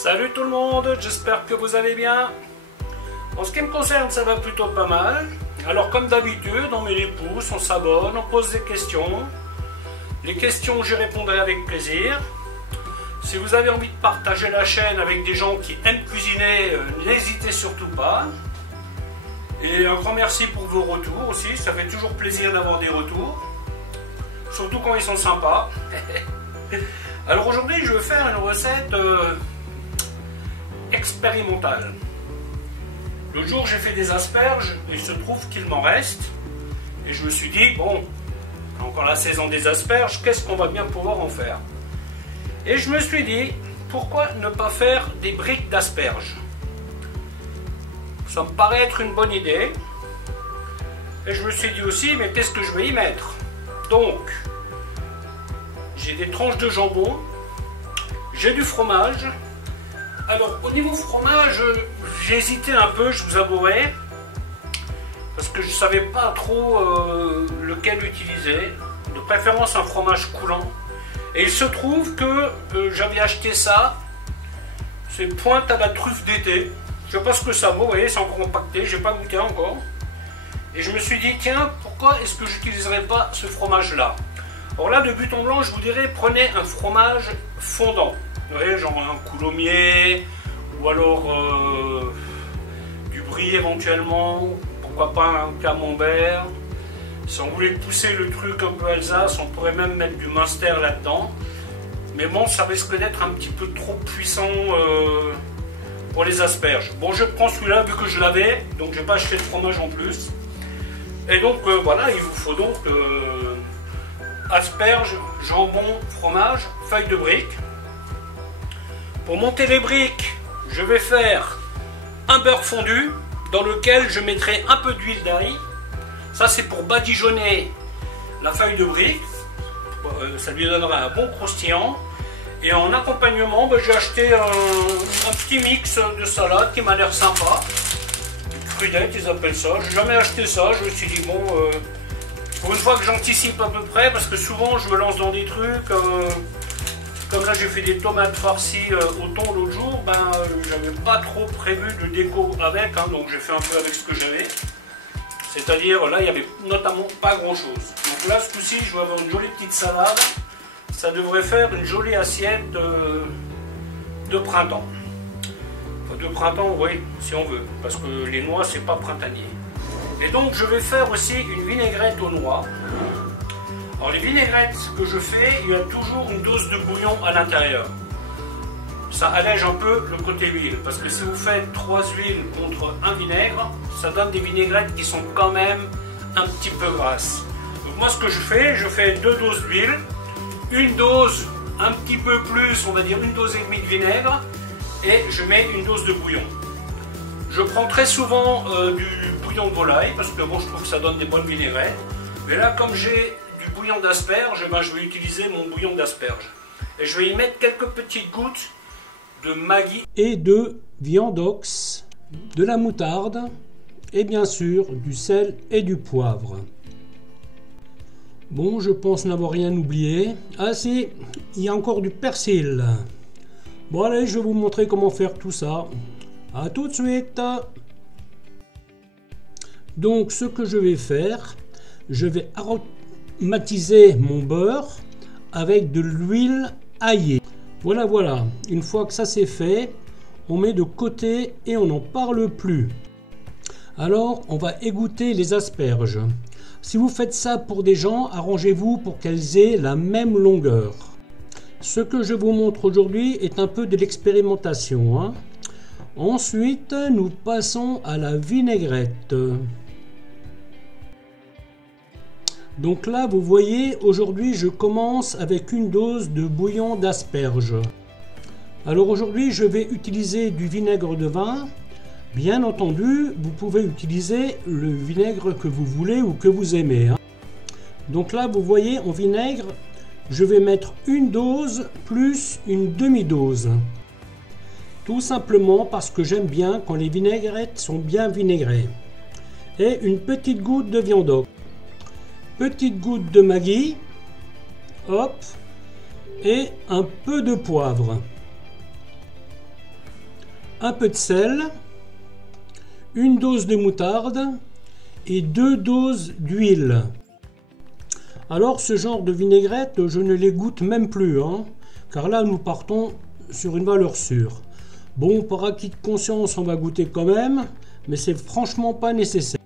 Salut tout le monde, j'espère que vous allez bien. En ce qui me concerne, ça va plutôt pas mal. Alors comme d'habitude, on met les pouces, on s'abonne, on pose des questions. Les questions, j'y répondrai avec plaisir. Si vous avez envie de partager la chaîne avec des gens qui aiment cuisiner, n'hésitez surtout pas. Et un grand merci pour vos retours aussi, ça fait toujours plaisir d'avoir des retours. Surtout quand ils sont sympas. Alors aujourd'hui, je vais faire une recette expérimentale. Le jour, j'ai fait des asperges et il se trouve qu'il m'en reste. Et je me suis dit, bon, encore la saison des asperges, qu'est-ce qu'on va bien pouvoir en faire? Et je me suis dit, pourquoi ne pas faire des briques d'asperges? Ça me paraît être une bonne idée. Et je me suis dit aussi, mais qu'est-ce que je vais y mettre? Donc, j'ai des tranches de jambon, j'ai du fromage. Alors, au niveau fromage, j'ai hésité un peu, je vous avouerai, parce que je ne savais pas trop lequel utiliser. De préférence un fromage coulant. Et il se trouve que j'avais acheté ça, c'est pointe à la truffe d'été. Je ne sais pas ce que ça vaut, vous voyez, c'est encore compacté, j'ai pas goûté encore. Et je me suis dit, tiens, pourquoi est-ce que j'utiliserais pas ce fromage-là? Alors là, de but en blanc, je vous dirais, prenez un fromage fondant. Vous voyez, genre un coulommiers, ou alors du brie éventuellement, pourquoi pas un camembert. Si on voulait pousser le truc un peu Alsace, on pourrait même mettre du Munster là-dedans. Mais bon, ça risque d'être un petit peu trop puissant pour les asperges. Bon, je prends celui-là vu que je l'avais, donc je n'ai pas acheté de fromage en plus. Et donc voilà, il vous faut donc asperges, jambon, fromage, feuilles de briques. Pour monter les briques, je vais faire un beurre fondu dans lequel je mettrai un peu d'huile d'ail. Ça, c'est pour badigeonner la feuille de brique. Ça lui donnera un bon croustillant. Et en accompagnement, j'ai acheté un petit mix de salade qui m'a l'air sympa. Crudette, ils appellent ça. J'ai jamais acheté ça. Je me suis dit, bon, pour une fois que j'anticipe à peu près, parce que souvent je me lance dans des trucs. Comme là, j'ai fait des tomates farcies au thon l'autre jour. J'avais pas trop prévu de déco avec, hein, donc j'ai fait un peu avec ce que j'avais. C'est-à-dire, là, il n'y avait notamment pas grand-chose. Donc là, ce coup-ci, je vais avoir une jolie petite salade. Ça devrait faire une jolie assiette de printemps. Enfin, de printemps, oui, si on veut. Parce que les noix, c'est pas printanier. Et donc, je vais faire aussi une vinaigrette aux noix. Alors, les vinaigrettes que je fais, il y a toujours une dose de bouillon à l'intérieur. Ça allège un peu le côté huile, parce que si vous faites 3 huiles contre un vinaigre, ça donne des vinaigrettes qui sont quand même un petit peu grasses. Donc moi, ce que je fais 2 doses d'huile, une dose un petit peu plus, on va dire une dose et demie de vinaigre, et je mets une dose de bouillon. Je prends très souvent du bouillon de volaille, parce que bon, je trouve que ça donne des bonnes vinaigrettes. Mais là, comme j'ai du bouillon d'asperges, je vais utiliser mon bouillon d'asperges. Et je vais y mettre quelques petites gouttes de Maggi et de viandox, de la moutarde et bien sûr du sel et du poivre. Bon, je pense n'avoir rien oublié. Ah si, il y a encore du persil. Bon allez, je vais vous montrer comment faire tout ça. À tout de suite. Donc ce que je vais faire, je vais aromatiser mon beurre avec de l'huile aillée. Voilà, une fois que ça c'est fait, on met de côté et on n'en parle plus. Alors, on va égoutter les asperges. Si vous faites ça pour des gens, arrangez-vous pour qu'elles aient la même longueur. Ce que je vous montre aujourd'hui est un peu de l'expérimentation, hein. Ensuite, nous passons à la vinaigrette. Donc là, vous voyez, aujourd'hui, je commence avec une dose de bouillon d'asperges. Alors aujourd'hui, je vais utiliser du vinaigre de vin. Bien entendu, vous pouvez utiliser le vinaigre que vous voulez ou que vous aimez, hein. Donc là, vous voyez, en vinaigre, je vais mettre une dose plus une demi-dose. Tout simplement parce que j'aime bien quand les vinaigrettes sont bien vinaigrées. Et une petite goutte de viandox. Petite goutte de Maggi, hop, et un peu de poivre. un peu de sel, une dose de moutarde et 2 doses d'huile. Alors ce genre de vinaigrette, je ne les goûte même plus, hein, car là nous partons sur une valeur sûre. Bon, par acquis de conscience, on va goûter quand même, mais c'est franchement pas nécessaire.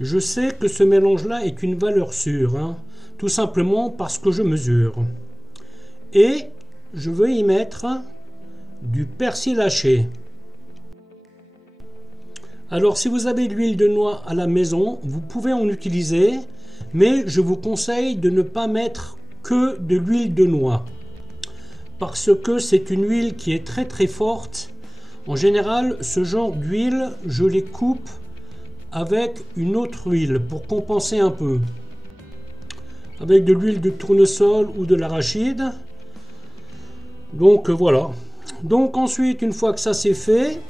Je sais que ce mélange-là est une valeur sûre, hein, tout simplement parce que je mesure. Et je vais y mettre du persil haché. Alors si vous avez de l'huile de noix à la maison, vous pouvez en utiliser, mais je vous conseille de ne pas mettre que de l'huile de noix. Parce que c'est une huile qui est très très forte. En général, ce genre d'huile, je les coupe avec une autre huile pour compenser un peu. Avec de l'huile de tournesol ou de l'arachide. Donc voilà. Donc ensuite, une fois que ça c'est fait,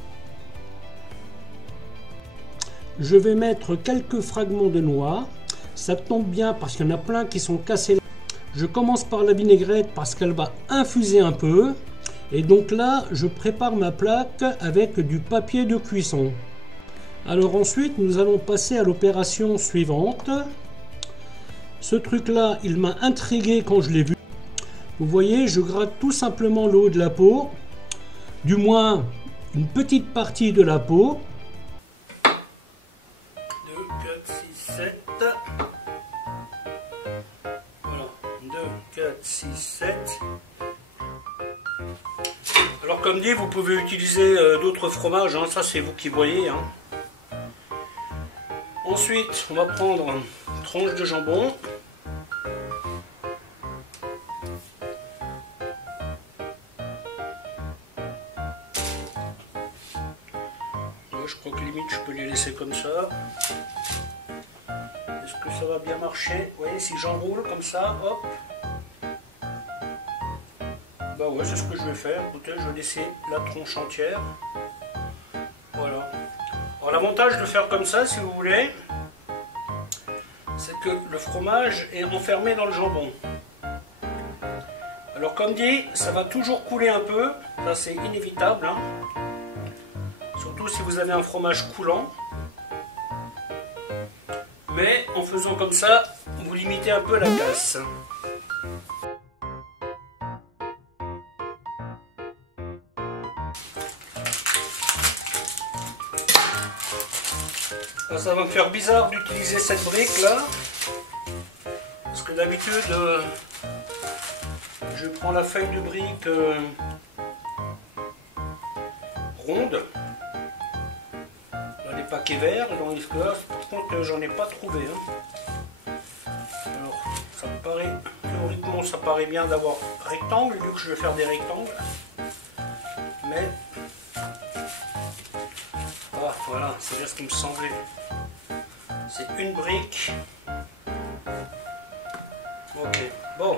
je vais mettre quelques fragments de noix. Ça tombe bien parce qu'il y en a plein qui sont cassés. Je commence par la vinaigrette parce qu'elle va infuser un peu. Et donc là, je prépare ma plaque avec du papier de cuisson. Alors ensuite, nous allons passer à l'opération suivante. Ce truc-là, il m'a intrigué quand je l'ai vu. Vous voyez, je gratte tout simplement le haut de la peau. Du moins, une petite partie de la peau. 2, 4, 6, 7. Voilà, 2, 4, 6, 7. Alors comme dit, vous pouvez utiliser d'autres fromages, hein, ça c'est vous qui voyez. Hein. Ensuite, on va prendre une tranche de jambon. Je crois que limite je peux les laisser comme ça. Est-ce que ça va bien marcher? Vous voyez, si j'enroule comme ça, hop. Bah ouais, c'est ce que je vais faire. Écoutez, je vais laisser la tronche entière. Voilà. Alors l'avantage de faire comme ça, si vous voulez, c'est que le fromage est enfermé dans le jambon. Alors comme dit, ça va toujours couler un peu. Là c'est inévitable. Hein. Surtout si vous avez un fromage coulant. Mais en faisant comme ça, vous limitez un peu la casse. Alors, ça va me faire bizarre d'utiliser cette brique là. Parce que d'habitude, je prends la feuille de brique ronde. Dans les paquets verts, dans les fleurs, par contre j'en ai pas trouvé. Hein. Alors ça me paraît, théoriquement ça paraît bien d'avoir rectangle, vu que je vais faire des rectangles. Mais ah, voilà, c'est bien ce qui me semblait. C'est une brique. Ok, bon.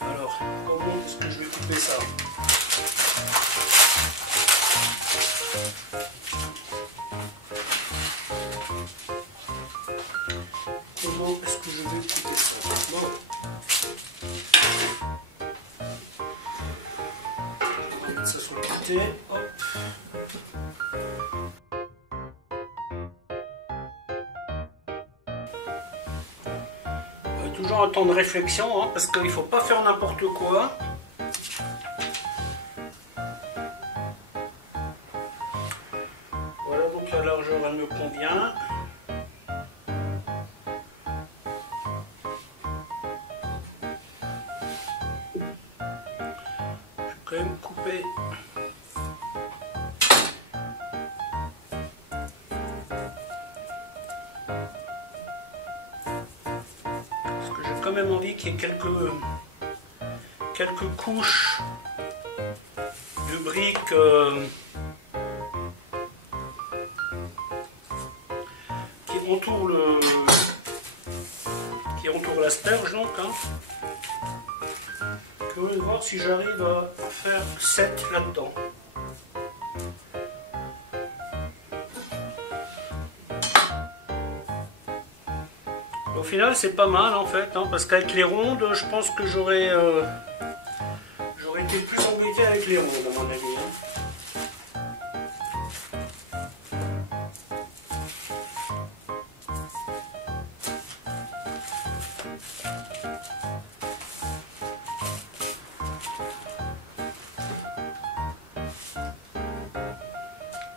Alors, comment est-ce que je vais couper ça? Comment est-ce que je vais couper ça? Bon. On va mettre ça sur le côté. Hop. Toujours un temps de réflexion, hein, parce qu'il ne faut pas faire n'importe quoi. Voilà, donc la largeur elle me convient. Je vais quand même couper. Quand même envie qu'il y ait quelques couches de briques qui entourent l'asperge, donc hein. Je vais voir si j'arrive à faire 7 là-dedans. Au final, c'est pas mal en fait, hein, parce qu'avec les rondes, je pense que j'aurais été plus embêté avec les rondes, à mon avis. Hein.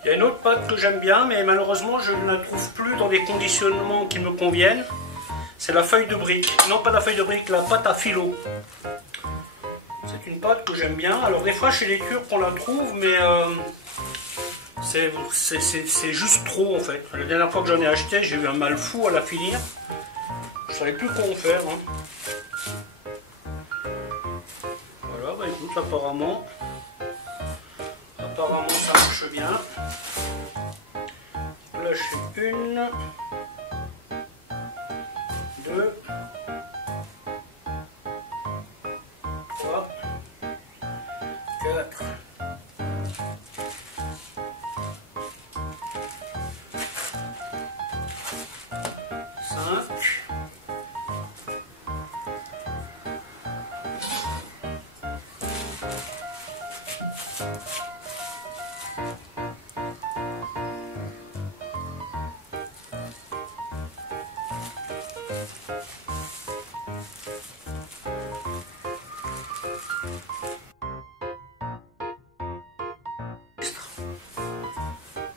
Il y a une autre pâte que j'aime bien, mais malheureusement je ne la trouve plus dans des conditionnements qui me conviennent. C'est la feuille de brique. Non, pas la feuille de brique, la pâte à filo. C'est une pâte que j'aime bien. Alors des fois chez les Turcs on la trouve, mais c'est juste trop en fait. La dernière fois que j'en ai acheté, j'ai eu un mal fou à la finir. Je savais plus quoi en faire. Hein. Voilà, bah écoute, apparemment ça marche bien. Là je fais 1, 2, 3, 4, 5.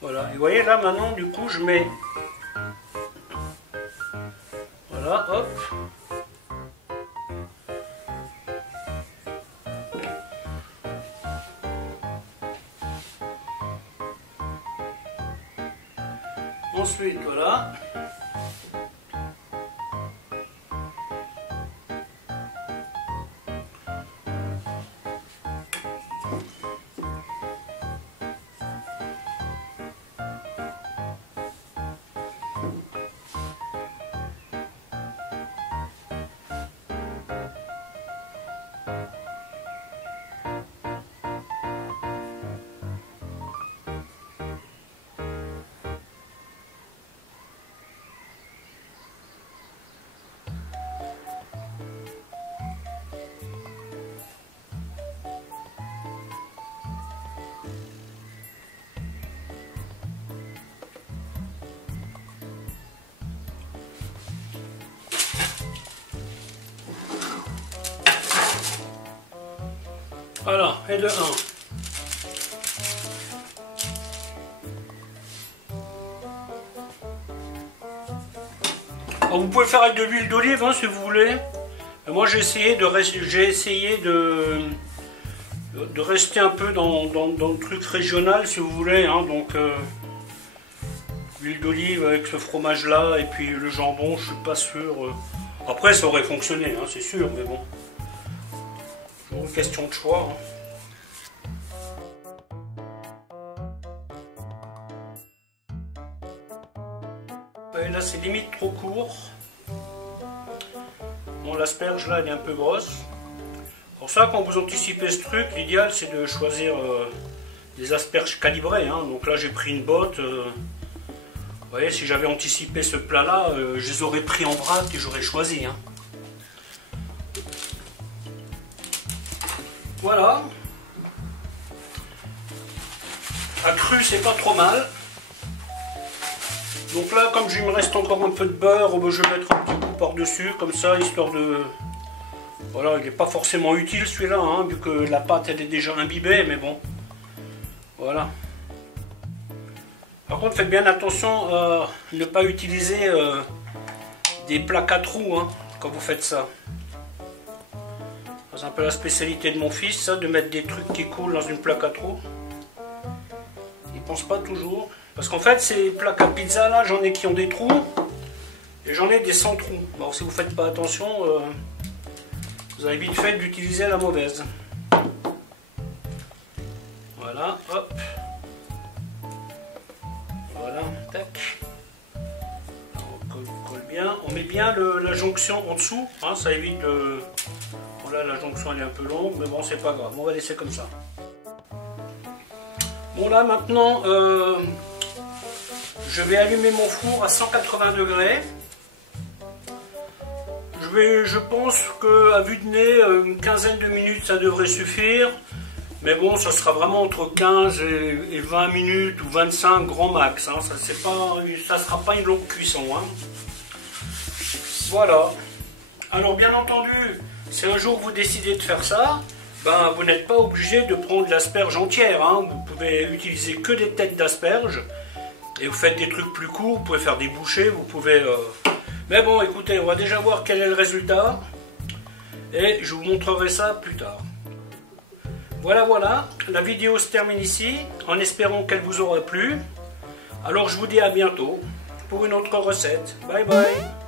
Voilà, et vous voyez là maintenant du coup je mets, voilà, hop, ensuite voilà, voilà, et de 1. Alors, vous pouvez faire avec de l'huile d'olive hein, si vous voulez. Moi j'ai essayé de rester un peu dans le truc régional si vous voulez. Hein, donc l'huile d'olive avec ce fromage là et puis le jambon, je suis pas sûr. Après ça aurait fonctionné, hein, c'est sûr, mais bon. Toujours une question de choix. Hein. Ouais, là c'est limite trop court. Bon, l'asperge là elle est un peu grosse. Pour ça quand vous anticipez ce truc, l'idéal c'est de choisir des asperges calibrées. Hein. Donc là j'ai pris une botte. Vous voyez, si j'avais anticipé ce plat là, je les aurais pris en vrac et j'aurais choisi. Hein. Voilà. À cru c'est pas trop mal. Donc là, comme il me reste encore un peu de beurre, je vais mettre un petit coup par-dessus, comme ça, histoire de... Voilà, il n'est pas forcément utile celui-là, hein, vu que la pâte elle est déjà imbibée, mais bon. Voilà. Par contre, faites bien attention à ne pas utiliser des plaques à trous hein, quand vous faites ça. C'est un peu la spécialité de mon fils, ça, de mettre des trucs qui coulent dans une plaque à trous. Il pense pas toujours. Parce qu'en fait, ces plaques à pizza là, j'en ai qui ont des trous et j'en ai des sans trous. Bon, si vous faites pas attention, vous avez vite fait d'utiliser la mauvaise. Voilà, hop. Voilà, tac. On colle bien. On met bien la jonction en dessous, hein, ça évite de... Voilà, la jonction elle est un peu longue, mais bon, c'est pas grave. On va laisser comme ça. Bon, là maintenant... je vais allumer mon four à 180 degrés. Je pense qu'à vue de nez, une quinzaine de minutes, ça devrait suffire. Mais bon, ça sera vraiment entre 15 et 20 minutes ou 25 grand max. Hein. Ça ne sera pas une longue cuisson. Hein. Voilà. Alors bien entendu, si un jour vous décidez de faire ça, ben, vous n'êtes pas obligé de prendre l'asperge entière. Hein. Vous pouvez utiliser que des têtes d'asperges. Et vous faites des trucs plus courts, vous pouvez faire des bouchées, vous pouvez... Mais bon, écoutez, on va déjà voir quel est le résultat. Et je vous montrerai ça plus tard. Voilà, la vidéo se termine ici, en espérant qu'elle vous aura plu. Alors je vous dis à bientôt pour une autre recette. Bye bye.